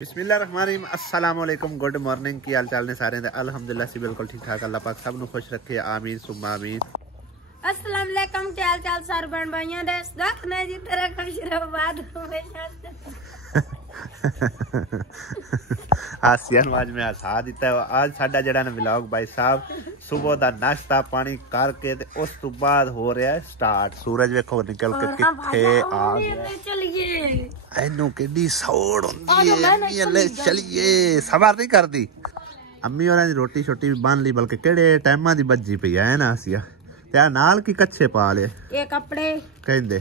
बिस्मिल्लाहिर्रहमानिर्रहीम अस्सलाम वालेकुम गुड मॉर्निंग की हाल चाल ने सारे दे अल्हम्दुलिल्लाह से बिल्कुल ठीक ठाक अल्लाह पाक सब नु खुश रखे आमीन सुम्मा आमीन। अस्सलाम वालेकुम क्या हाल चाल सारे बहन भाइयों दे देखने जी तेरा खुश रहो बाद हमेशा आसियान आज में हसा दिता है। आज साडा जड़ा ना व्लॉग भाई साहब सुबह दा नाश्ता पानी करके ते उस तो बाद हो रहा है स्टार्ट। सूरज वेखो निकल के किथे आ गया। चलिए एनू केडी सौड़ हुंदी है ले चलिए सबर नहीं करदी। अम्मी होरां दी रोटी छोटी भी बन ली बल्कि केड़े टाइमां दी बज्जी पई है ना आसिया ते आ नाल की कच्चे पा ले ये कपड़े कहंदे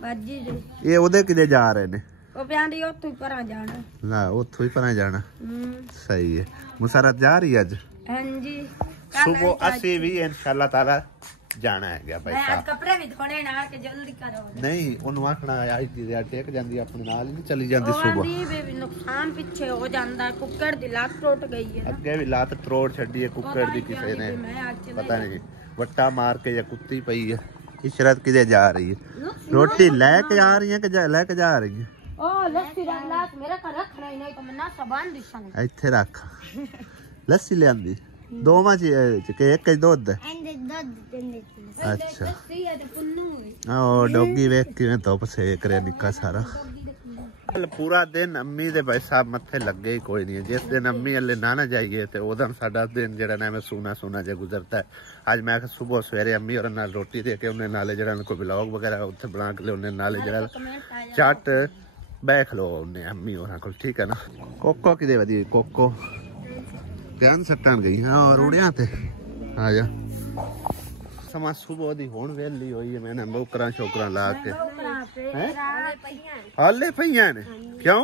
बज्जी जे ये ओदे किदे जा रहे ने ओ प्यांदी ओथों परा जाना ना ओथों ही परा जाना। सही है मुसरत जा रही है आज। हां जी सुबह असी भी इंशाल्लाह ताला जाना है गया भाई साहब। कपड़े भी धोने ना के जल्दी करो नहीं ओनु आखना आई चीज़ टेक जांदी अपने नाल नहीं चली जांदी सुबह भी नुकसान पीछे हो जांदा है। कुक्कड़ दी लात टूट गई है अगे भी लात त्रोड़ छड़ी है कुक्कड़ दी किसी ने पता नहीं वट्टा मार के या कुत्ती पई है। इशरत किधे जा रही है रोटी लेके आ रही है कि लेके जा रही है। ओ लस्सी दा गिलास मेरे का रखना ही नहीं तो मैं ना सबन दिसन ਇੱਥੇ ਰੱਖ ਲੱਸੀ ਲਿਆਂਦੀ ਦੋਵਾਂ ਚ ਕਿ ਇੱਕ ਚ ਦੁੱਧ ਅੱਛਾ लस्सी है ते पुन्नू ਉਹ ਡੋਗੀ ਵੇਖ ਕਿਵੇਂ ਧੁੱਪ ਸੇਕ ਰਿਹਾ ਨਿੱਕਾ ਸਾਰਾ। पूरा दिन अम्मी दे भाई साहब मत्थे लगे ही कोई नहीं। जिस दिन अम्मी अल्ले ना ना जाइए तो उस दिन साडा दिन जेड़ा ना मैं सूना सूना जो गुजरता है। आज मैं सुबह सवेरे अम्मी और नाल रोटी दे के उन्हें नाले जरा कोई ब्लॉग वगैरह उत्थे बना के उन्हें नाले जरा चट बैठ लो उन्हें अम्मी और को ठीक है ना। कोको किदे वदी कोको ध्यान सट्टन गई हाँ और उड़िया थे आ जा समा सुबह दी हुण वेली होई है। मैंने बोकरा शोकरा ला के हाले पईयां ने क्यों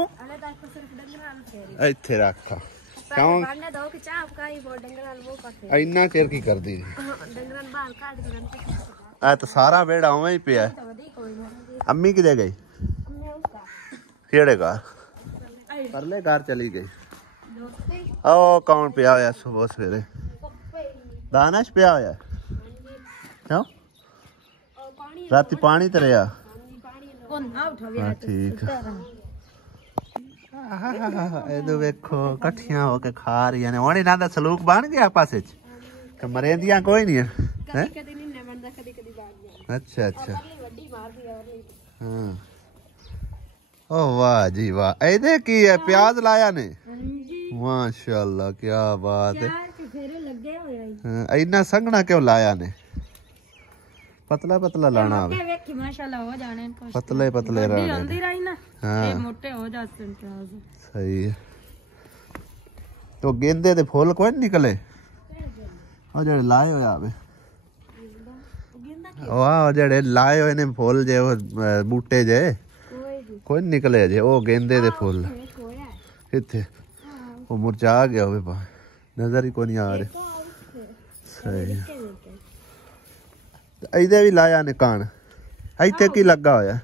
ਇੱਥੇ ਰੱਖ क्यों ਇੰਨਾ ਚਿਰ ਕੀ ਕਰਦੀ ਆ ਤਾਂ ਸਾਰਾ ਵੇੜਾ ਉਵੇਂ ਹੀ ਪਿਆ। ਅੰਮੀ ਕਿਦੇ ਗਈ ਕਿਹੜੇ ਘਰ ਪਰਲੇ ਘਰ ਚਲੀ ਗਈ। ਉਹ ਕੌਣ ਪਿਆ ਹੋਇਆ ਸੁਬਹ ਸਵੇਰੇ ਦਾਨਸ਼ ਪਿਆ ਹੋਇਆ ਕਿਉਂ ਰਾਤੀ ਪਾਣੀ ਤਰਿਆ ठीक है वेखो कट्ठियां होके खा रही ने हुण इन्हां दा सलूक बन गया आपस विच मरेंदियां कोई नहीं है। अच्छा अच्छा हाँ ओ वाह जी वाह इहदे की है प्याज लाया ने माशाअल्लाह क्या बात है। इन्ना संघना क्यों लाया ने पतला पतला लाना माशाल्लाह हो जाने पतले पतले रहने ना हाँ मोटे हो जाते हैं। सही है तो गेंदे दे फूल कोई निकले ओ जेड़े लाए होए आवे वाह जेड़े लाए होए ने फूल जे बूटे जे कोई निकले जे ओ गेंदे दे फूल किथे ओ मुरझा गया होवे नजर ही कोई नहीं आ रहे। सही है ਇਹਦੇ ਵੀ ਲਾਇਆ ਨੇ ਕਾਣ ਇੱਥੇ ਕੀ ਲੱਗਾ ਹੋਇਆ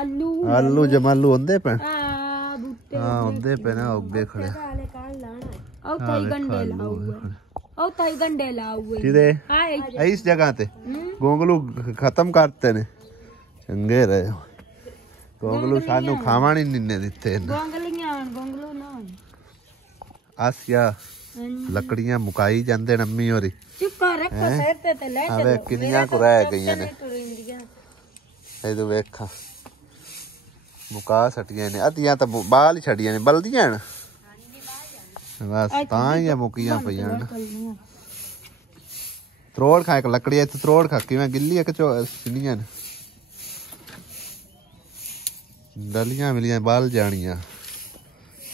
ਆਲੂ ਆਲੂ ਜਮਾਲੂ ਹੁੰਦੇ ਪਏ ਬੂਟੇ ਹਾਂ ਹੁੰਦੇ ਪਏ ਨਾ ਉੱਗੇ ਖੜੇ ਉਹ ਤਾਈ ਗੰਡੇ ਲਾਉਗੇ ਉਹ ਤਾਈ ਗੰਡੇ ਲਾਉਗੇ ਕਿਦੇ ਇਸ ਜਗ੍ਹਾ ਤੇ ਗੋਂਗਲੂ ਖਤਮ ਕਰਤੇ ਨੇ ਚੰਗੇ ਰਹੇ ਗੋਂਗਲੂ ਸਾਨੂੰ ਖਾਵਾਂ ਨਹੀਂ ਦਿੱਤੇ ਗੋਂਗਲੀਆਂ ਗੋਂਗਲੂ ਨਾ ਆਸਿਆ ਲੱਕੜੀਆਂ ਮੁਕਾਈ ਜਾਂਦੇ ਨੇ ਅੰਮੀ ਹੋਰੀ ਚੁੱਕਾ ਰੱਖੋ ਸਿਰ ਤੇ ਤੇ ਲੈ ਆਵੇ ਕਿੰਨੀਆਂ ਕੁ ਰਹਿ ਗਈਆਂ ਨੇ ਇਹਦੇ ਵੇਖਾਂ ਮੁਕਾ ਸਟੀਆਂ ਨੇ ਅੱਧੀਆਂ ਤਾਂ ਬਾਲ ਹੀ ਛੜੀਆਂ ਨੇ ਬਲਦੀਆਂ ਨੇ ਬਸ ਤਾਂ ਹੀ ਮੁਕੀਆਂ ਪਈਆਂ ਨੇ। ਤਰੋੜ ਖਾ ਇੱਕ ਲੱਕੜੀ ਇੱਥੇ ਤਰੋੜ ਖਾ ਕਿਵੇਂ ਗਿੱਲੀ ਇੱਕ ਸਿੰਨੀਆਂ ਨੇ ਡਲੀਆਂ ਮਿਲੀਆਂ ਬਾਲ ਜਾਣੀਆਂ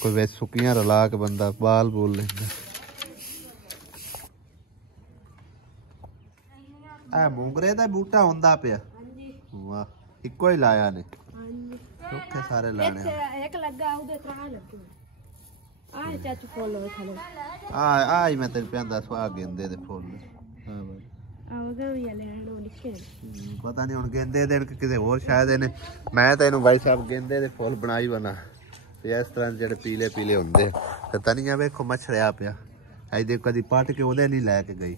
ਕੋਈ ਵਿੱਚ ਸੁੱਕੀਆਂ ਰਲਾ ਕੇ ਬੰਦਾ ਬਾਲ ਬੋਲ ਲੈਂਦਾ। ਆ ਮੂੰਗਰੇ ਦਾ ਬੂਟਾ ਹੁੰਦਾ ਪਿਆ ਵਾਹ ਇੱਕੋ ਹੀ ਲਾਇਆ ਨੇ ਉੱਥੇ ਸਾਰੇ ਲਾਣੇ ਇੱਕ ਲੱਗਾ ਉਹਦੇ ਤਰਾ ਲੱਗੇ ਆ ਚਾਚੂ ਫੁੱਲ ਵੇਖੋ ਆ ਹੀ ਮੈਂ ਤੇਰੇ ਪਿਆਂਦਾ ਸਵਾ ਗੇਂਦੇ ਦੇ ਫੁੱਲ ਹਾਂ ਬਾਈ ਆਉਗਾ ਵੀ ਲੈਣ ਉਹ ਲਿਖੇ ਪਤਾ ਨਹੀਂ ਹੁਣ ਗੇਂਦੇ ਦੇ ਕਿਤੇ ਹੋਰ ਸ਼ਾਇਦ ਇਹਨੇ ਮੈਂ ਤਾਂ ਇਹਨੂੰ ਬਾਈ ਸਾਹਿਬ ਗੇਂਦੇ ਦੇ ਫੁੱਲ ਬਣਾਈ ਬਣਾ ਤੇ ਇਸ ਤਰ੍ਹਾਂ ਜਿਹੜੇ ਪੀਲੇ ਪੀਲੇ ਹੁੰਦੇ ਤੇ ਤਨੀਆਂ ਵੇਖੋ ਮਛੜਿਆ ਪਿਆ ਇਹਦੇ ਕਦੀ ਪੱਟ ਕੇ ਉਹਦੇ ਨਹੀਂ ਲੈ ਕੇ ਗਈ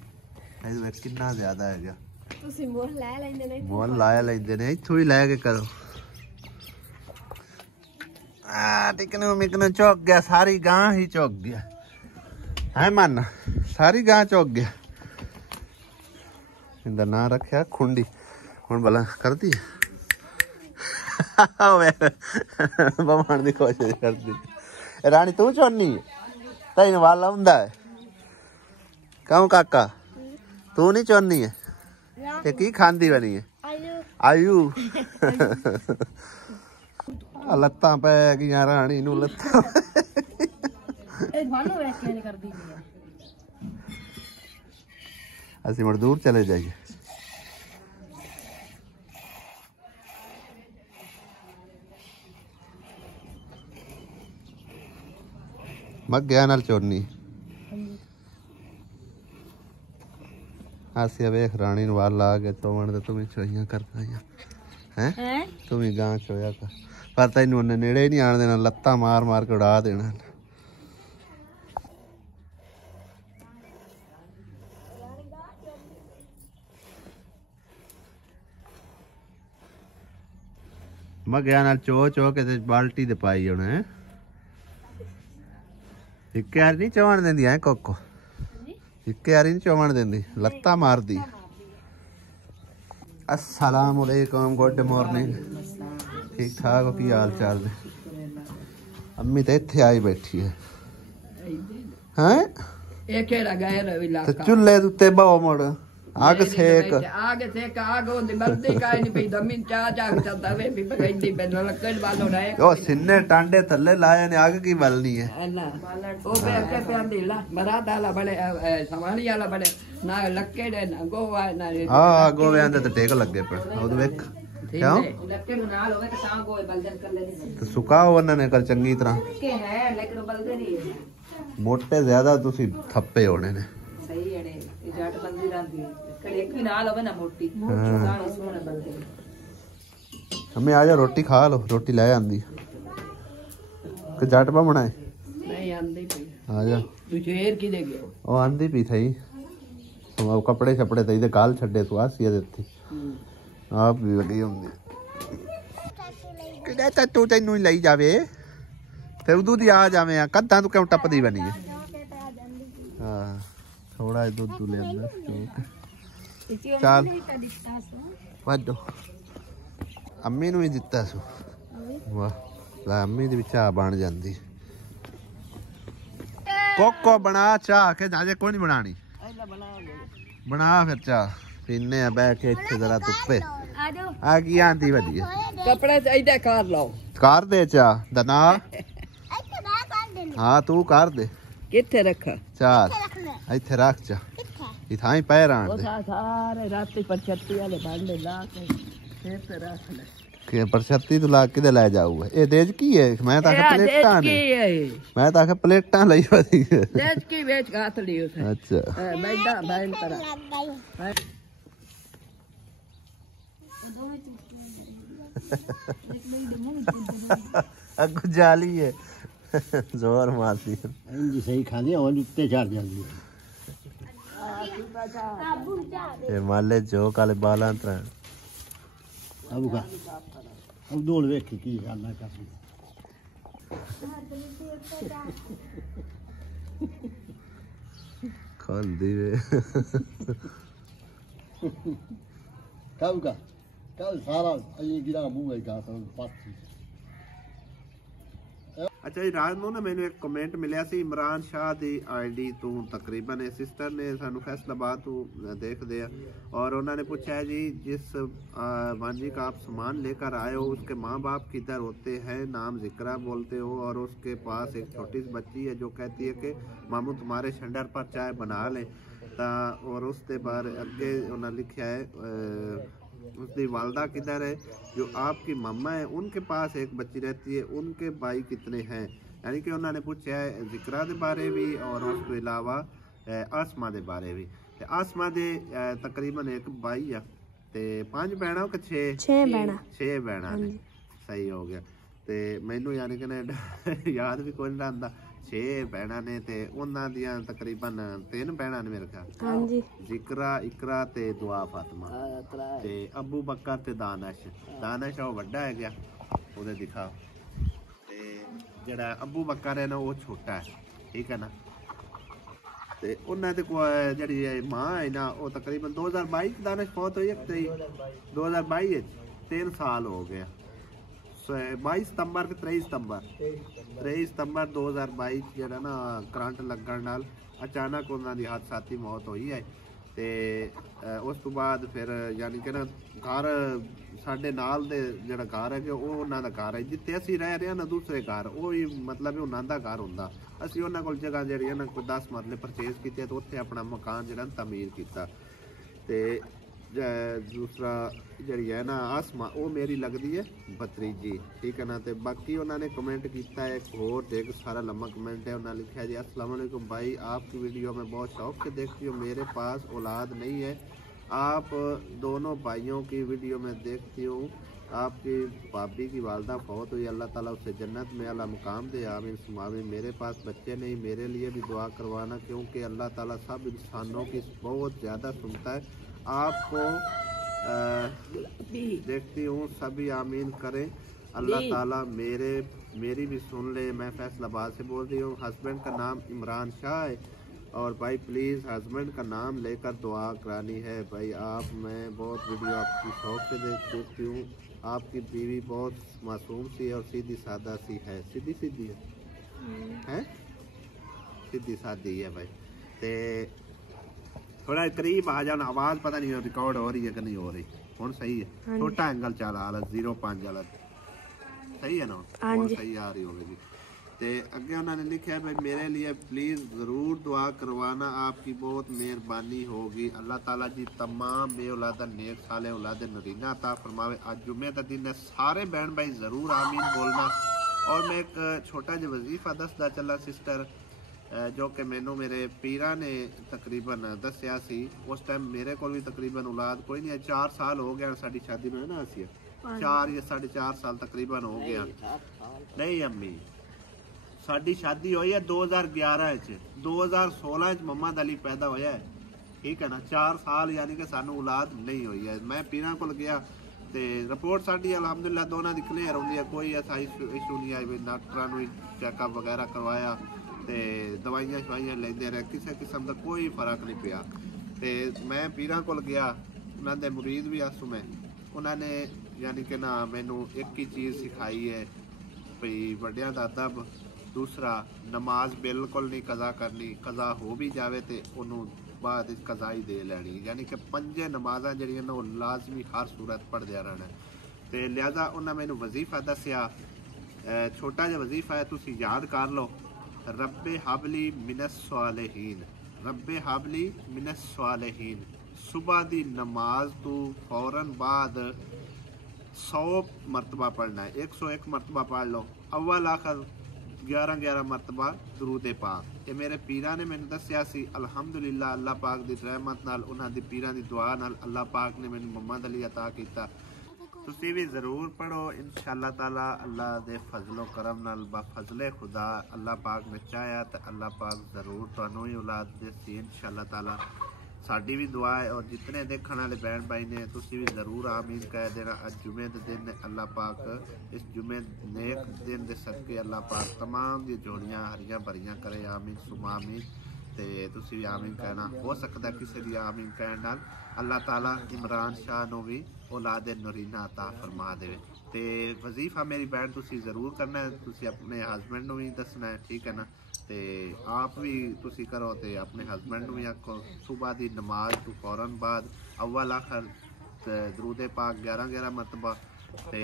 ਇਹਦੇ ਵਿੱਚ ਕਿੰਨਾ ਜ਼ਿਆਦਾ ਹੈਗਾ ਤੁਸੀਂ ਮੁੱਲ ਲੈ ਲੈਂਦੇ ਨੇ ਮੁੱਲ ਲਾਇਆ ਲੈਂਦੇ ਨੇ ਇੱਥੋਂ ਹੀ ਲੈ ਕੇ ਕਰੋ टिकनू मिकनू चौक गया, सारी गां ही चौक गया है मन, सारी गां चौक गया। इंदा ना रखा खुंडी, हुण भला कर दी बमान की कोशिश कर दी। रानी तू चौनी तेन वाल आउंदा है क्यों काका, तू नहीं चौनी है ते की खांदी बनी है आयु लत्तां पै गईयां रानी नू लत्तां असीं मुड़ दूर चले जाइए। मग्या नाल चोरनी आसिया वेख रानी नू वाल ला के चोवण ते तुम चोइयां करदा हैं तुम गां चोया कर, पर तैनू उन्हें नेड़े नहीं आने देना, लत्तां मार मार के उड़ा देना। मग्या नाल चो चो के बाल्टी दे पाई उन्हें इक्के यार नहीं चौवन देंदी है कोको, इक्के यार नहीं चौवन देंदी, लत्ता मार दी। अस्सलाम वालेकुम, गुड मॉर्निंग, ठीक ठाक हो, की हाल चाल ने? अम्मी तो इत्थे आई बैठी है हैं चूल्हे उत्ते बहु मुड़ आग सेक ओ सिन्ने टांडे थल्ले लाए ने, आग की बलनी है हाँ गोवे आंदे तो टेक लगे पे ओद वेख क्यों तो सुकाओ उन्होंने कर चंगी तरह, मोटे ज्यादा तुसी थप्पे होने ने हमें आ जा रोटी खा लो, रोटी ले आंदी कि जट पा बनाए आ जा ओ आंदी पी थई कपड़े छपड़े थई ते काल छड्डे तू आसिया देती आप भी लगी होंगी कि तू तैनू ही लई जावे फिर उदू दी आ जावे कद्दा तू क्यों टपदी बनी है। हाँ थोड़ा दूध ले अंदर चल वाडो अम्मी नू ही दिता सू वाह ला अम्मी दी चाह बन जांदी। कोको बना चाह के जाजे कोई नहीं बनानी, बना फिर चाह पीने बैठ के इत्थे जरा धुप्पे आ की आंदी वधिया कपड़े चाहिए कर लो कर दे चाह दना हाँ तू कर दे किथे रखा चल इत्थे रख चा इथां ही पैर आण दे सारे राती पर छत्ती वाले भांडे ला के फिर पे रख ले के पर छत्ती तू ला के ले जाऊगा ए देज की है मैं ताके प्लेटां ने मैं ताके प्लेटां लई वदी देज की बेच गाथ ली उसे अच्छा मैदा बाइन तरह अगु जाली है जोर मारती है इंजी सही खांदी और उत्ते चढ़ जांदी ये माले जो काले बालां तरह अब का अब डोल वेख की करना कर खांदी वे कब सारा ये गिरा मुंह है का तो पाती। अच्छा जी रात ਨੂੰ ਨਾ ਮੈਨੂੰ ਇੱਕ ਕਮੈਂਟ ਮਿਲਿਆ ਸੀ ਇਮਰਾਨ ਸ਼ਾਹ ਦੀ ਆਈਡੀ ਤੋਂ ਤਕਰੀਬਨ ਇਹ ਸਿਸਟਰ ਨੇ ਸਾਨੂੰ फैसलाबाद ਤੋਂ देखते हैं और उन्होंने पूछा है जी जिस वांजी का आप सामान लेकर आए हो उसके माँ बाप किधर होते हैं, नाम जिक्रा बोलते हो और उसके पास एक छोटी सी बच्ची है जो कहती है कि मामू तुम्हारे शंडर पर चाय बना लें और उसके बाद अगे उन्होंने लिखा है उसकी वालदा किधर है, जो आपकी मम्मा है उनके पास एक बच्ची रहती है, उनके भाई कितने हैं, यानी कि उन्होंने पूछा है जिक्रा के बारे भी और उसके अलावा आसमा के बारे भी। आसमा दे तकरीबन एक भाई है ते 5 भैन के 6 भैन ने सही हो गया ते मैनू यानी कि याद भी कोई नहीं रहा 6 भैन ने ते उन्हां दियां तकरीबन 3 भैन ने मेरे ख्याल जिक्रा इकरा ते दुआ फातिमा ते अबू बकर ते दानिश वो वड्डा है गया उधर दिखाओ ते ਜਿਹੜਾ ਅਬੂ ਬੱਕਰ ਹੈ ਨਾ ਉਹ ਛੋਟਾ ਹੈ, ਠੀਕ ਹੈ ਨਾ। ਤੇ ਉਹਨਾਂ ਦੇ ਜਿਹੜੀ ਮਾਂ ਹੈ ਨਾ ਉਹ ਤਕਰੀਬਨ 2022 ਦਾਨਿਸ਼ ਫੌਤ ਹੋਈ ਹੈ, 2022 3 ਸਾਲ ਹੋ ਗਏ, 22 ਸਤੰਬਰ ਤੇ 23 ਸਤੰਬਰ 2022 ਜਿਹੜਾ ਨਾ ਕਰੰਟ ਲੱਗਣ ਨਾਲ ਅਚਾਨਕ ਉਹਨਾਂ ਦੀ ਹਾਦਸਾਤੀ ਮੌਤ ਹੋਈ ਹੈ। ਤੇ ਉਸ ਤੋਂ ਬਾਅਦ ਫਿਰ ਯਾਨੀ ਕਿ ਨਾ ਘਰ ਸਾਡੇ ਨਾਲ ਦੇ ਜਿਹੜਾ ਘਰ ਹੈ ਕਿ ਉਹ ਉਹਨਾਂ ਦਾ ਘਰ ਹੈ, ਜਿੱਥੇ ਅਸੀਂ ਰਹਿ ਰਹੇ ਹਾਂ ਨਾ ਦੂਸਰੇ ਘਰ ਉਹ ਵੀ ਮਤਲਬ ਉਹਨਾਂ ਦਾ ਘਰ ਹੁੰਦਾ। ਅਸੀਂ ਉਹਨਾਂ ਕੋਲ ਜਗ੍ਹਾ ਜਿਹੜੀ ਹੈ ਨਾ ਕੋਈ 10 ਮਰਲੇ ਪਰਚੇਜ਼ ਕੀਤੇ ਤੇ ਉੱਥੇ ਆਪਣਾ ਮਕਾਨ ਜਿਹੜਾ ਤਮੀਰ ਕੀਤਾ। ਤੇ ਦੂਸਰਾ ਜਿਹੜੀ ਹੈ ਨਾ ਆਸਮਾ ਉਹ ਮੇਰੀ ਲੱਗਦੀ ਹੈ ਭਤਰੀਜੀ, ਠੀਕ है ना। तो बाकी उन्होंने कमेंट किया है, एक और ढेर सारा लंबा कमेंट है। उन्होंने लिखा है जी अस्सलाम वालेकुम भाई, आपकी वीडियो में बहुत शौक से देखती हूँ, मेरे पास औलाद नहीं है, आप दोनों भाइयों की वीडियो में देखती हूँ। आपकी भाभी की वालदा फौत हुई, अल्लाह ताला उसे जन्नत में अला मुकाम दे, आमीन सुम्मा आमीन। मेरे पास बच्चे नहीं, मेरे लिए भी दुआ करवाना, क्योंकि अल्लाह ताला सब इंसानों की बहुत ज़्यादा सुनता है। आपको देखती हूँ, सभी आमीन करें, अल्लाह ताला मेरी भी सुन ले। मैं फैसलाबाद से बोल रही हूँ, हस्बैंड का नाम इमरान शाह है और भाई प्लीज़ हस्बैंड का नाम लेकर दुआ करानी है भाई। आप मैं बहुत वीडियो आपकी शौक से देखती हूँ। आपकी बीवी बहुत मासूम सी है और सीधी सादा सी है, सीधी है सीधी सादी है भाई। ते थोड़ा करीब आ जाना, आवाज़ पता नहीं रिकॉर्ड हो रही है कि नहीं हो रही, हुण सही है। छोटा एंगल चल रहा है 05 वाला, सही है ना, सही आ रही होगी। तो अगे उन्होंने लिखा है भाई मेरे लिए प्लीज़ ज़रूर दुआ करवाना, आपकी बहुत मेहरबानी होगी। अल्लाह ताला जी तमाम बे औलादा नेक साले औलाद नरीना अता फरमावे। आज जुम्मे का दिन है, सारे बहन भाई ज़रूर आमीन बोलना। और मैं एक छोटा जो वजीफा दसदा चला सिस्टर, जो कि मैनू मेरे पीरा ने तकरीबन दसिया सी, उस टाइम मेरे को भी तकरीबन औलाद कोई नहीं है, 4 साल हो गया साड़ी शादी में ना, असी 4 या 4.5 साल तकरीबन हो गया। नहीं अम्मी, साड़ी शादी हुई है 2011 च, 2016 च मोहम्मद अली पैदा होया है, ठीक है ना। 4 साल यानी कि सानू औलाद नहीं हुई है। मैं पीरा को गया तो रिपोर्ट साड़ी अलहमदुलिल्लाह दोनों की क्लीयर होंगी है, कोई ऐसा इशू नहीं आई। डॉक्टर ने चैकअप वगैरह करवाया तो दवाइयाँ शवाइयाँ लेंदे रहे, किसी किस्म का कोई फर्क नहीं पिया। तो मैं पीरा को गया, उन्होंने मुरीद भी आसू मैं, उन्होंने यानी कि ना मैनू एक ही चीज़ सिखाई है भाई वड्डियां दा अदब, दूसरा नमाज बिल्कुल नहीं कज़ा करनी, कज़ा हो भी जाए तो उन्होंने बाद कज़ा ही दे लैनी, यानी कि 5 नमाज़ां जड़ियां ना लाजमी हर सूरत पढ़दे रहना। तो लिहाजा उन्हें मैनू वजीफा दसिया, छोटा जिहा वजीफा है, तुसीं याद कर लो। रब्बे हाबली मिनस स्वालिहीन, रब्बे हाबली मिनस स्वालिहीन। सुबह दी नमाज तो फौरन बाद 100 मरतबा पढ़ना है, 101 मरतबा पढ़ लो। अव्वल आखिर 11 मरतबा दरूद पाक। ये मेरे पीरा ने मैंने दसिया सी, अलहमदुलिल्लाह अल्लाह पाक दी रहमत नाल, उन्हां दी पीरां दी दुआ नाल अल्लाह पाक ने मैंने मोहम्मद अली अता कीता। तुसी भी ज़रूर पढ़ो इंशाअल्लाह ताला, अल्लाह दे फजलो करम नाल बफजले खुदा अल्लाह पाक ने चाहया तो अल्लाह पाक ज़रूर तुहानू ही औलाद देसी इंशाअल्लाह ताला। साडी भी दुआ है और जितने देखने वाले बहन भाई ने तुसी भी ज़रूर आमीन कह देना। अज जुमे के दिन अल्लाह पाक इस जुमे नेक दिन के सदके अल्लाह पाक तमाम दी जोड़ियां हरियां भरियां करे, आमीन सुमा आमीन। तो तुसी भी आमीन कहना, हो सकता किसी भी आमीन कहने नाल अल्लाह ताला इमरान शाह नू भी औलाद नरीना अता फरमा दे। तो वजीफा मेरी बहन तुसी ज़रूर करना है, तुसी अपने हस्बैंड नू भी दसना है, ठीक है ना। तो आप भी तुसी करो तो अपने हस्बैंड नू भी आखो। सुबह की नमाज तो फौरन बाद अव्वल आखिर दरूद पाक 11 मरतबा। तो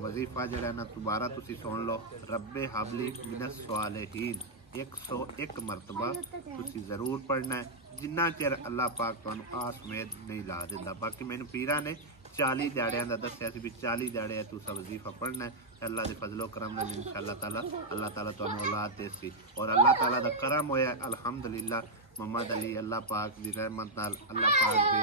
वजीफा जरा ना दोबारा तुसी सुन लो, रब्बे हाबली मिनस स्वालिहीन 101 मरतबा तुसी ज़रूर पढ़ना है, जिन्ना चिर अल्लाह पाक तुहानू आसमेद नहीं ला देता। बाकी मैनू पीरा ने 40 दिहाड़ियां दा दस्सिया सी भी 40 दिहाड़े तुसा वजीफा पढ़ना है। अल्लाह दे फजलो करम नाल इंशाअल्लाह ताला अल्लाह ताला तुहानू औलाद देसी। और अल्लाह ताला दा करम होया अल्हम्दुलिल्लाह, मोहम्मद अली अल्लाह पाक दी रहमत नाल, अल्लाह पाक दी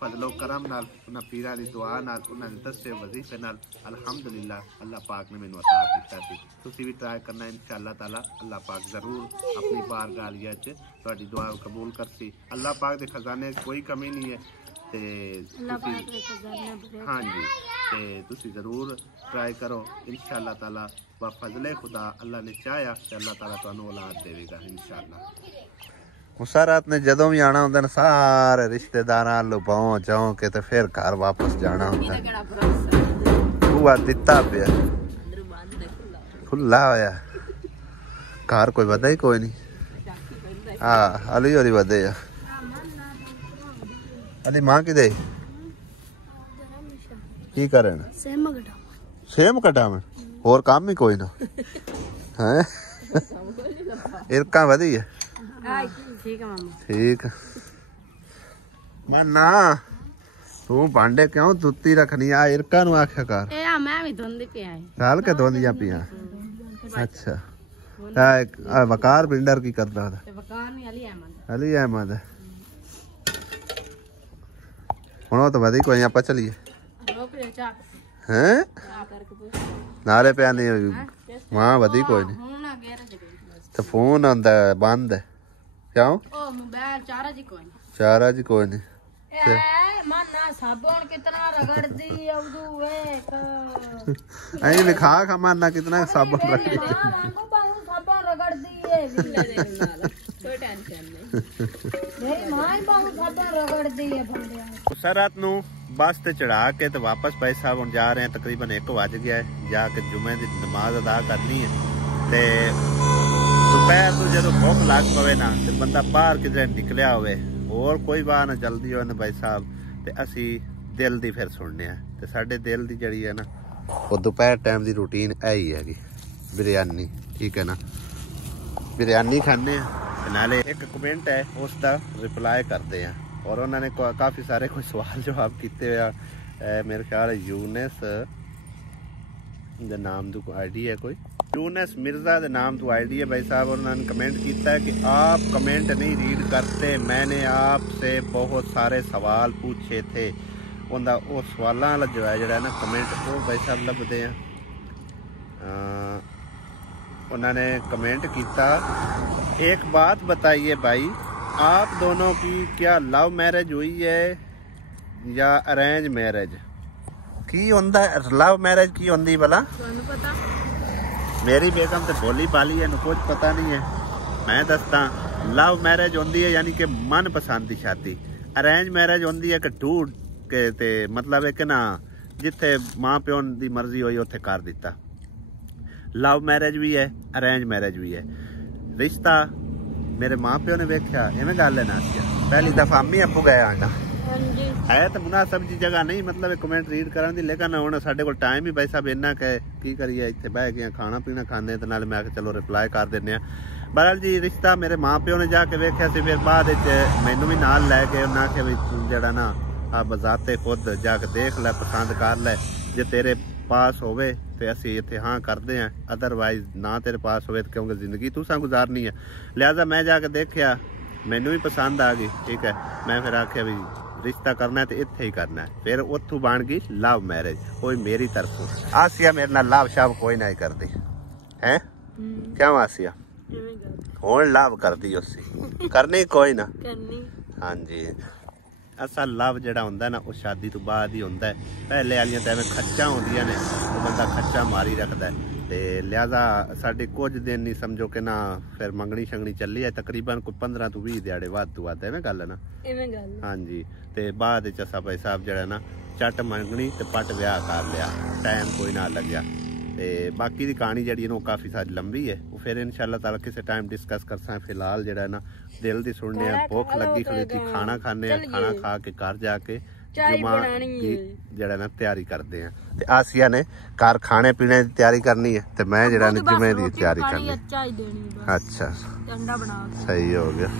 फजलो करम नाल, उन्हां पीरां दी दुआ नाल, उन्हां दे दस्से वजीफे नाल अल्हम्दुलिल्लाह अल्लाह पाक ने मैनू अता कीता सी। तुसीं भी ट्राई करना इंशाअल्लाह ताला, अल्लाह पाक ज़रूर अपनी बारगाह च तुहाडी दुआ कबूल करसी। अल्लाह पाक दे खजाने कोई कमी नहीं है। ਤੇ ਹਾਂਜੀ ਤੇ ਤੁਸੀਂ ਜ਼ਰੂਰ ਟਰਾਈ ਕਰੋ इंशाअल्लाह ताला व फजले खुदा अल्लाह ने चाहया ते अल्लाह ताला तुहानू औलाद देवेगा इंशाअल्लाह। मुसारात ने जदों भी आना हुंदा सारे रिश्तेदारां लो पहुंच जाओ के ते फिर घर वापस जाना हुंदा। बुआ दिता पिया खुला होया घर कोई वदा ही कोई नहीं। हाँ अली होरी वदे आ अली मां की दे की करन सेम कटावन और काम ही कोई ना है इरका वधी है ठीक है मामा ठीक मन्ना तू भांडे क्यों दुत्ती रखनी आ इरका नु आख्या कर ए आ मैं भी धोंदी पिया है साल के धोंदियां पिया अच्छा आ वकार बिल्डर की करदा है वकार नहीं अली अहमद हुण तो वधी कोई आपा चलिए हैं नारे पे नहीं वहां वधी कोई नहीं तो फोन आंदा बंद है क्यों ओ मोबाइल चार्ज ही कोई नहीं ए माना साबुन कितना रगड़दी अवदू एक ऐ लिखा खमाना कितना साबुन रगड़दी साबुन रगड़दी है कोई टेंशन नहीं मेरी मां ही बहुत साबुन रगड़दी है बंदे सरात नु बस ते चढ़ा के ते वापस भाई साहब हम जा रहे हैं तकरीबन 1 बज गया है जाके जुमे की नमाज अदा करनी है ते दोपहर को जो भुख लग पवे ना ते बंदा बाहर किधरे निकलिया होवे और कोई बात ना जल्दी हो भाई साहब ते असी दिल दी फिर सुनने ते साडे दिल दी जड़ी है ना वो दोपहर टाइम दी रूटीन यही हैगी बिरयानी ठीक है ना बिरयानी खाने नाले एक कमेंट है उसका रिप्लाई करते हैं और उन्होंने काफ़ी सारे कोई सवाल जवाब किए हुए मेरे ख्याल यूनस दे नाम तो आईडी है कोई यूनस मिर्ज़ा दे नाम तो आईडी है भाई साहब और उन्होंने कमेंट किया है कि आप कमेंट नहीं रीड करते मैंने आपसे बहुत सारे सवाल पूछे थे उनका वो सवालों वाला जो है जरा ना कमेंट वो भाई साहब लभदे हैं उन्होंने कमेंट किया एक बात बताइए भाई आप दोनों की क्या लव मैरिज हुई है या अरेंज मैरिज की होंदा लव मैरिज की होंदी भला पता मेरी बेगम तो भोली भाली है कुछ पता नहीं है मैं दसदा लव मैरिज होंदी है यानी कि मन पसंद की शादी अरेंज मैरिज होंदी है कि ढूंढ के ते मतलब है कि ना जिथे मां प्यो की मर्जी हुई उत्थे कर दिता लव मैरिज भी है अरेंज मैरिज भी है रिश्ता मेरे मां प्यो ने वेख्या इवें गल है ना पहली दफा अम्मी अब्बू गए आंडा है तो मुनासब जी जगह नहीं मतलब कमेंट रीड करन दी लेकिन हुण साडे कोल टाइम ही भाई साहब इन्ना की करिए इत्थे बह के खाना पीना खाने ते नाल मैं चलो रिप्लाई कर दिंदे आ बहरहाल जी रिश्ता मेरे मां प्यो ने जाके वेख्या सी फिर बाद मैनू भी नाल लैके उन्हें आख्या भी जड़ा ना आ बजाते खुद जाके देख लै पसंद कर लै जे तेरे पास होवे तो असी इत्थे हाँ करते हैं अदरवाइज ना तेरे पास होवे तो क्योंकि जिंदगी तुसा गुजारनी है लिहाजा मैं जाके देखिया मैनू भी पसंद आ गई ठीक है मैं फिर आख्या भी रिश्ता करना है तो इत्थे ही करना है फिर उत्थू बन गई लव मैरिज कोई मेरी तरफों आसिया मेरे नाल लव शव कोई नहीं करती है क्यों आसिया हुण लव करती उसी करनी कोई ना हाँ जी असल लव जड़ा हुंदा ना वो शादी तो बाद ही हुंदा है पहले वालियां तो एवें खच्चा होंदियां ने वो बंदा खच्चा मारी रखता है ते लिहाजा साडे कुछ दिन नहीं समझो कि ना फिर मंगनी शंगनी चली है तकरीबन कोई 15 तो 20 दिहाड़े वध तो वध एवें गल है ना हाँ जी ते बाद विच असां भाई साहब जड़ा ना झट मंगनी ते पट विआह कर लिया टाइम कोई ना लग्या ते बाकी दी कहानी जड़ी है काफ़ी सारी लंबी है वो फिर इंशाअल्लाह ताला किसी टाइम डिस्कस करसा फिलहाल जड़ा ना दिल दी सुनने भुख लगी खलोती खाना खाने खाना खा के घर जाके जुमा की जड़ा ना तैयारी करते हैं ते आसिया ने घर खाने पीने की तैयारी करनी है ते मैं जड़ा जुमे की तैयारी करनी अच्छा सही हो गया।